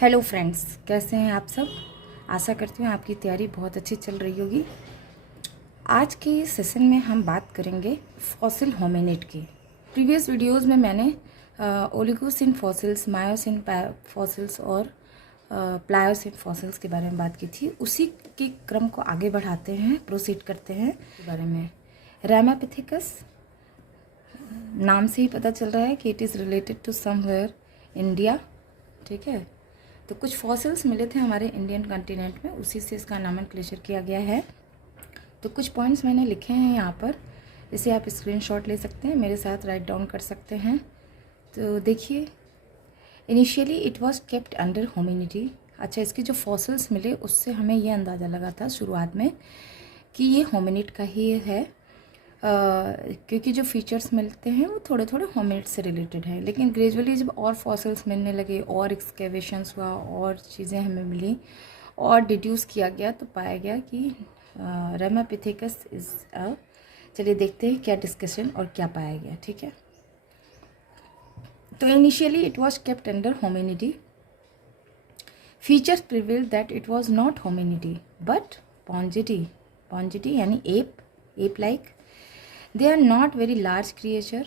Hello friends, कैसे हैं आप सब। आशा करती हूँ आपकी तैयारी बहुत अच्छी चल रही होगी। आज के सेशन में हम बात करेंगे फॉसिल होमिनिड की। प्रीवियस वीडियोस में मैंने ओलिगोसिन फॉसिल्स, मायोसिन फॉसिल्स और प्लायोसिन फॉसिल्स के बारे में बात की थी। उसी के क्रम को आगे बढ़ाते हैं, प्रोसीड करते हैं के बारे में। रैमापिथेकस, नाम से ही पता चल रहा है कि it is related to somewhere India. ठीक है, तो कुछ फॉसिल्स मिले थे हमारे इंडियन कॉन्टिनेंट में, उसी से इसका नॉमेनक्लेचर किया गया है। तो कुछ पॉइंट्स मैंने लिखे हैं यहाँ पर, इसे आप स्क्रीनशॉट ले सकते हैं, मेरे साथ राइट डाउन कर सकते हैं। तो देखिए, initially it was kept under Hominidae. अच्छा, इसके जो फॉसिल्स मिले उससे हमें ये अंदाज़ा लगा था शुरुआत में कि ये होमिनिड का ही है, क्योंकि जो फीचर्स मिलते हैं वो थोड़े थोड़े होमिनिड से रिलेटेड है। लेकिन ग्रेजुअली जब और फॉसिल्स मिलने लगे और एक्सकेवेशंस हुआ और चीज़ें हमें मिली और डिड्यूस किया गया, तो पाया गया कि रैमापिथेकस इज़ अ। चलिए देखते हैं क्या डिस्कशन और क्या पाया गया। ठीक है, तो initially it was kept under Hominidae. Features prevail that it was not Hominidae but Pongidae. Pongidae यानी ape like. They are not very large creature.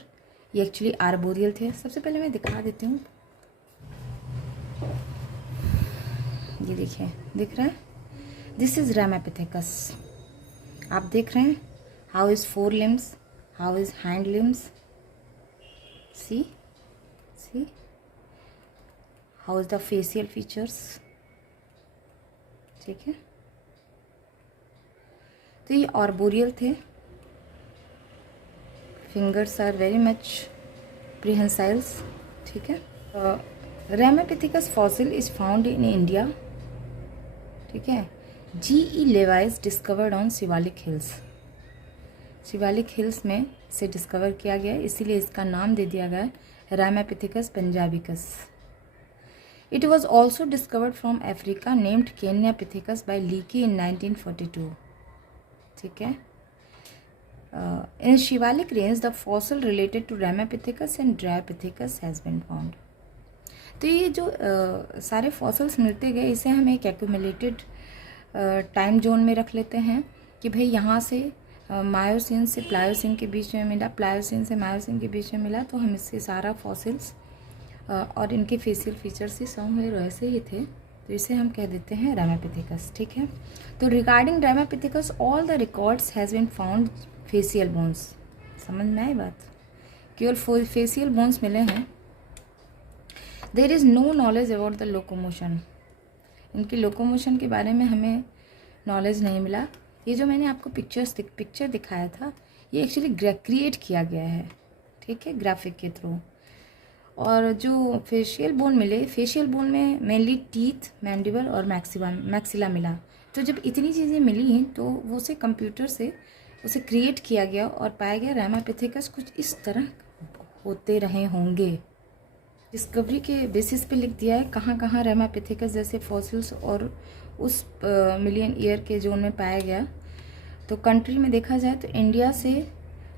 ये एक्चुअली आर्बोरियल थे। सबसे पहले मैं दिखा देती हूँ, ये देखिए, दिख रहा है, दिस इज रैमापिथेकस। आप देख रहे हैं how is fore limbs, how is hand limbs, see how is the facial features. ठीक है, तो ये आर्बोरियल थे। Fingers are very much prehensiles. ठीक है, Ramapithecus fossil is found in India. ठीक है, G.E. Lewis discovered on Shivalik hills. Shivalik hills में इसे डिस्कवर किया गया, इसीलिए इसका नाम दे दिया गया Ramapithecus punjabicus. It was also discovered from Africa, named Kenyapithecus by Leakey in 1942। ठीक है, in Shivalik range the fossil related to Ramapithecus and Dryapithecus has been found। तो ये जो सारे फॉसिल्स मिलते गए, इसे हम एक एक्यूमुलेटेड टाइम जोन में रख लेते हैं कि भाई यहाँ से मायोसिन से प्लायोसिन के बीच में मिला, प्लायोसिन से मायोसिन के बीच में मिला, तो हम इससे सारा फॉसिल्स और इनके फेशियल फीचर्स ही समवेयर वैसे ही थे, तो इसे हम कह देते हैं रैमापिथेकस। ठीक है, तो regarding Ramapithecus all the records has been found facial bones. समझ में आई बात, केवल फेशियल बोन्स मिले हैं। There is no knowledge about the locomotion. इनकी लोकोमोशन के बारे में हमें नॉलेज नहीं मिला। ये जो मैंने आपको पिक्चर दिखाया था, ये एक्चुअली क्रिएट किया गया है। ठीक है, ग्राफिक के थ्रू। और जो फेशियल बोन मिले, फेशियल बोन में मेनली टीथ, मैंडिबल और मैक्सिला मिला। तो जब इतनी चीज़ें मिली तो वो उसे कंप्यूटर से उसे क्रिएट किया गया और पाया गया रैमापिथेकस कुछ इस तरह होते रहे होंगे। डिस्कवरी के बेसिस पे लिख दिया है कहाँ कहाँ रैमापिथेकस जैसे फॉसिल्स और उस मिलियन ईयर के जोन में पाया गया। तो कंट्री में देखा जाए तो इंडिया से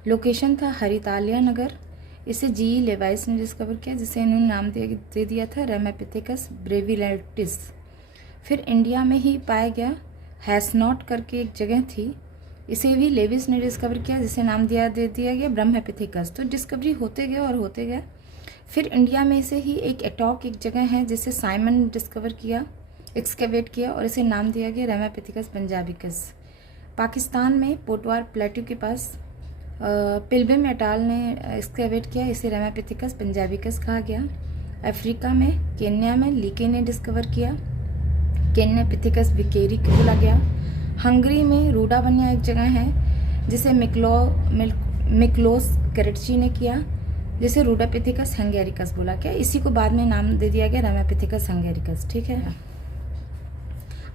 लोकेशन था हरितालिया नगर। इसे G.E. लेवाइस ने डिस्कवर किया, जिसे इन्होंने नाम दे दिया था रैमापिथेकस ब्रेविलेटिस। फिर इंडिया में ही पाया गया, हैसनॉट करके एक जगह थी, इसे भी लेविस ने डिस्कवर किया, जिसे नाम दे दिया गया ब्रह्मपिथेकस। तो डिस्कवरी होते गया और होते गया। फिर इंडिया में से ही एक एटॉक एक जगह है जिसे साइमन डिस्कवर किया, एक्सकेवेट किया, और इसे नाम दिया गया रैमापिथेकस पंजाबिकस। पाकिस्तान में पोटवार प्लेट्यू के पास पिल्बिम एटाल ने एक्सकेवेट किया, इसे रैमापिथेकस पंजाबिकस कहा गया। अफ्रीका में केन्या में लीके ने डिस्कवर किया, केन्यापिथेकस विकेरी बोला गया। हंगरी में रूडाबन्या एक जगह है जिसे मिक्लोस करेटची ने किया, जिसे रूडापिथेकस हंगेरिकस बोला गया। इसी को बाद में नाम दे दिया गया रैमापिथेकस हंगेरिकस। ठीक है,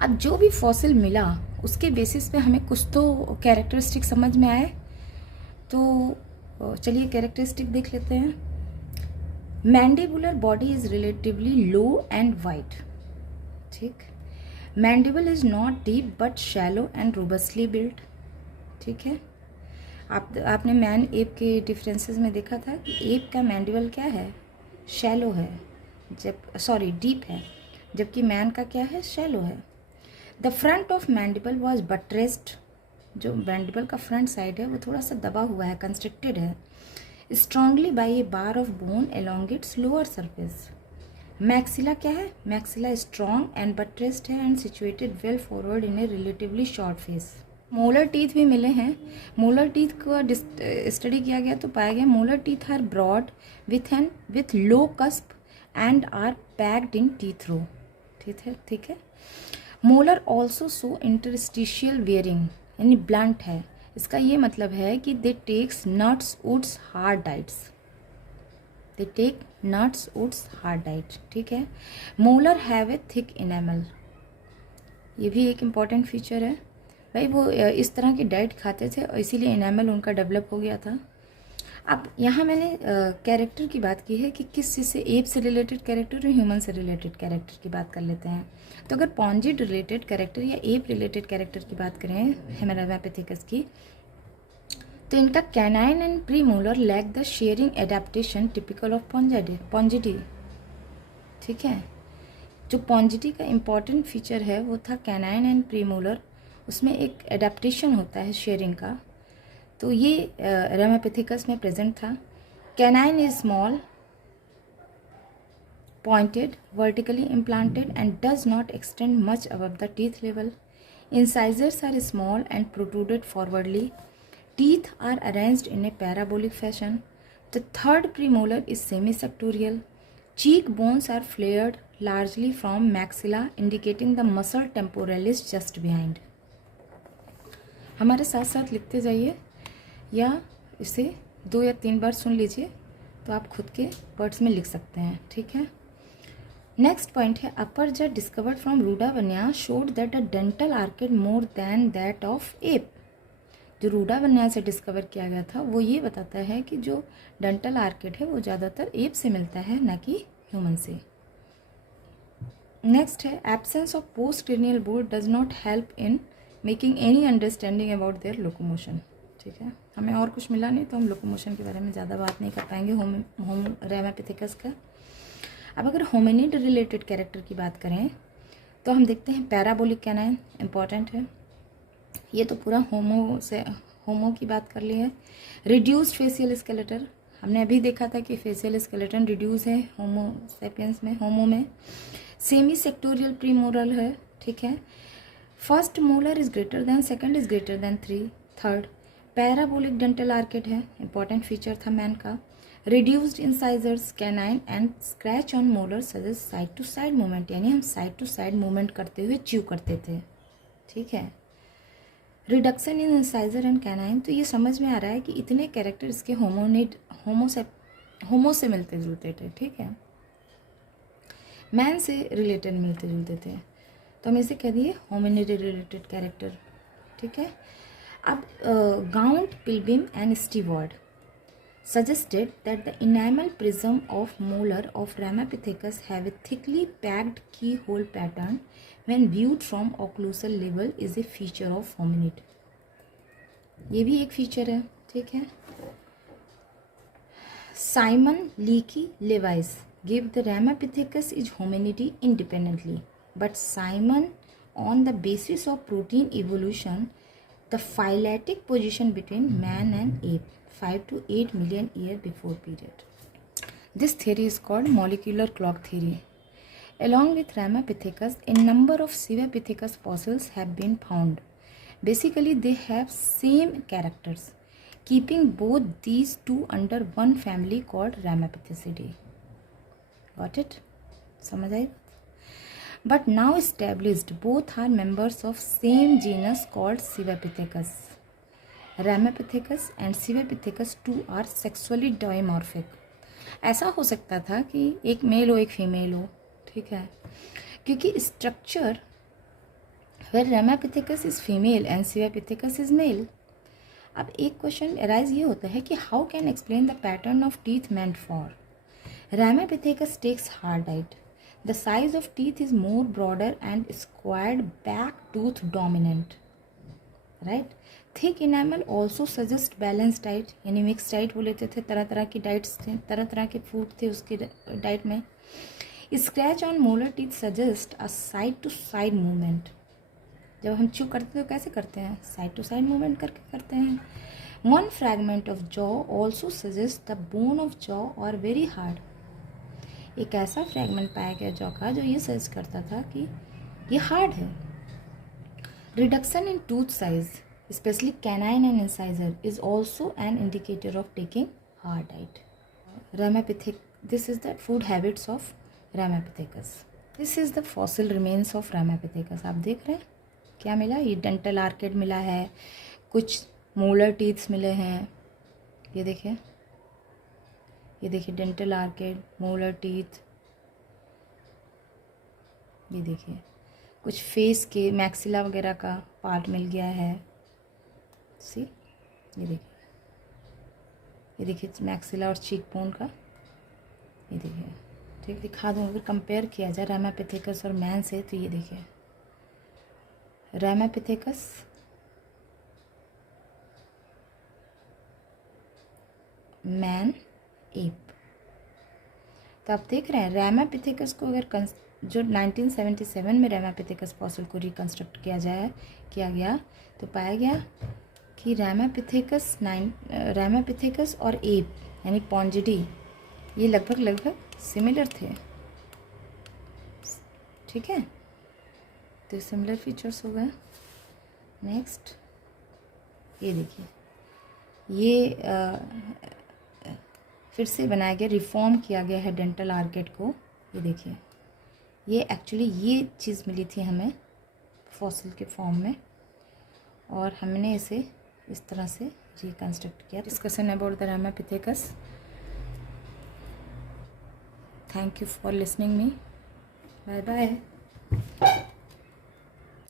अब जो भी फॉसिल मिला उसके बेसिस पे हमें कुछ तो कैरेक्टरिस्टिक समझ में आए। तो चलिए कैरेक्टरिस्टिक देख लेते हैं। Mandibular body is relatively low and wide. ठीक, mandible is not deep but shallow and robustly built. ठीक है, आपने मैन एप के डिफरेंसेस में देखा था कि एप का मैंडिबल क्या है, शैलो है, डीप है, जबकि मैन का क्या है, शैलो है। The front of mandible was buttressed, जो मैंडिबल का फ्रंट साइड है वो थोड़ा सा दबा हुआ है, कंस्ट्रिक्टेड है, strongly by A bar of bone along it's lower surface. Maxilla क्या है, मैक्सिला स्ट्रॉन्ग एंड बट्रेस्ड है and situated well forward in A relatively short face. Molar teeth भी मिले हैं। मोलर टीथ को स्टडी किया गया तो पाया गया molar teeth are broad with low cusp and are packed in teeth row. ठीक है। Molar also show interstitial wearing, यानी ब्लंट है। इसका ये मतलब है कि they takes nuts woods hard diets, they take nuts woods hard diet. ठीक है। Molar have a thick enamel, ये भी एक इम्पॉर्टेंट फीचर है भाई, वो इस तरह की डाइट खाते थे और इसीलिए इनेमल उनका डेवलप हो गया था। अब यहाँ मैंने कैरेक्टर की बात की है कि किस चीज़ से, एप से रिलेटेड कैरेक्टर और ह्यूमन से रिलेटेड कैरेक्टर की बात कर लेते हैं। तो अगर पॉन्जिड रिलेटेड कैरेक्टर या एप रिलेटेड कैरेक्टर की बात करें हेमेरापिथेकस की, तो इनका canine and premolar lack the shearing adaptation typical of Pongidae. ठीक है। जो पॉन्जिडी का इम्पॉर्टेंट फीचर है वो था कैनाइन एंड प्रीमोलर, उसमें एक एडेप्टेशन होता है शेयरिंग का, तो ये रेमापिथेकस में प्रेजेंट था। Canine is small, pointed, vertically implanted and does not extend much above the teeth level. Incisors are small and protruded forwardly. Teeth are arranged in a parabolic fashion. The third premolar is semisectorial. Cheekbones are flared largely from maxilla, indicating the muscle temporalis just behind. हमारे साथ साथ लिखते जाइए या इसे 2 या 3 बार सुन लीजिए तो आप खुद के वर्ड्स में लिख सकते हैं. ठीक है. नेक्स्ट पॉइंट है upper jaw discovered from Rudabanya showed that a dental arcade more than that of ape. जो रूडावन्या से डिस्कवर किया गया था वो ये बताता है कि जो डेंटल आर्केड है वो ज़्यादातर एप से मिलता है, ना कि ह्यूमन से. नेक्स्ट है absence of post cranial board does not help in making any understanding about their locomotion. ठीक है. हमें और कुछ मिला नहीं तो हम लोकोमोशन के बारे में ज़्यादा बात नहीं कर पाएंगे होम रेमापिथेकस का. अब अगर होमिनिड रिलेटेड कैरेक्टर की बात करें तो हम देखते हैं पैराबोलिक कैनाइन इम्पॉर्टेंट है. ये तो पूरा होमो की बात कर ली है. रिड्यूस्ड फेशियल स्केलेटन, हमने अभी देखा था कि फेशियल स्केलेटन रिड्यूस है होमो सेपियंस में, होमो में. सेमी सेक्टोरियल प्रीमोरल है. ठीक है. First molar is greater than, second is greater than third. Parabolic dental arcade है, इंपॉर्टेंट फीचर था मैन का. Reduced incisors canine and scratch on molar suggest side to side movement, यानी हम side to side movement करते हुए chew करते थे. ठीक है. Reduction in incisor and canine, तो ये समझ में आ रहा है कि इतने कैरेक्टर इसके होमो से मिलते जुलते थे. ठीक है. मैन से रिलेटेड मिलते जुलते थे तो हम इसे कह दिए होमिनिड रिलेटेड कैरेक्टर. ठीक है. अब Gantt, Pilbeam and Steward suggested that the enamel prism of molar of Ramapithecus have a thickly packed keyhole pattern when viewed from occlusal level is a feature of hominid. ये भी एक feature है. ठीक है. Simon Leakey Lewis gave the Ramapithecus is hominidae independently, but Simon on the basis of protein evolution the phyletic position between man and ape 5 to 8 million year before period. This theory is called molecular clock theory. Along with Ramapithecus, a number of Sevapithecus fossils have been found. Basically, they have same characters, keeping both these two under one family called Ramapithecidae. Got it? समझ आई? But now established, both are members of same genus called Sevapithecus. Ramapithecus and Sevapithecus too are sexually dimorphic. ऐसा हो सकता था कि एक mail हो एक female हो. ठीक है. क्योंकि structure where Ramapithecus is female and Sevapithecus is male. अब एक क्वेश्चन अराइज ये होता है कि how can explain the pattern of teeth meant for. Ramapithecus takes hard diet. The size of teeth is more broader and squared back tooth dominant. Right? Thick enamel also suggest balance diet, यानी mix diet वो लेते थे, तरह तरह की diets थे, तरह तरह के फूड थे उसके डाइट में. Scratch on molar teeth suggest a side to side movement. जब हम च्यू करते हैं तो कैसे करते हैं, साइड टू साइड मूवमेंट करके करते हैं। One fragment of jaw also suggest the bone of jaw और वेरी हार्ड। एक ऐसा फ्रैगमेंट पाया गया जॉ का जो ये सजेस्ट करता था कि ये हार्ड है। Reduction in tooth size specially canine and incisor is also an indicator of taking hard diet. Ramapithecus, this is the food habits of Ramapithecus. This is the fossil remains of Ramapithecus. आप देख रहे हैं क्या मिला, ये dental arcade मिला है, कुछ मोलर टीथ्स मिले हैं, ये देखिए, ये देखिए डेंटल आर्केड, मोलर टीथ, ये देखिए कुछ फेस के मैक्सिला वगैरह का पार्ट मिल गया है। सी ये देखिए मैक्सिला और चीक बोन का, ये देखिए। ठीक, दिखा दूँ, अगर कंपेयर किया जाए रामापिथेकस और मैन से तो ये देखिए रामापिथेकस मैन एप। तो आप देख रहे हैं रामापिथेकस को अगर जो 1977 में रामापिथेकस फॉसिल को रिकंस्ट्रक्ट किया गया तो पाया गया कि रामापिथेकस और एप यानी पॉन्जिडी ये लगभग सिमिलर थे। ठीक है, तो सिमिलर फीचर्स हो गए। नेक्स्ट ये देखिए, ये फिर से बनाया गया, रिफॉर्म किया गया है डेंटल आर्केड को। ये देखिए, ये एक्चुअली ये चीज़ मिली थी हमें फॉसिल के फॉर्म में और हमने इसे इस तरह से रिकंस्ट्रक्ट किया। Discussion about the Ramapithecus. Thank you for listening me. Bye bye.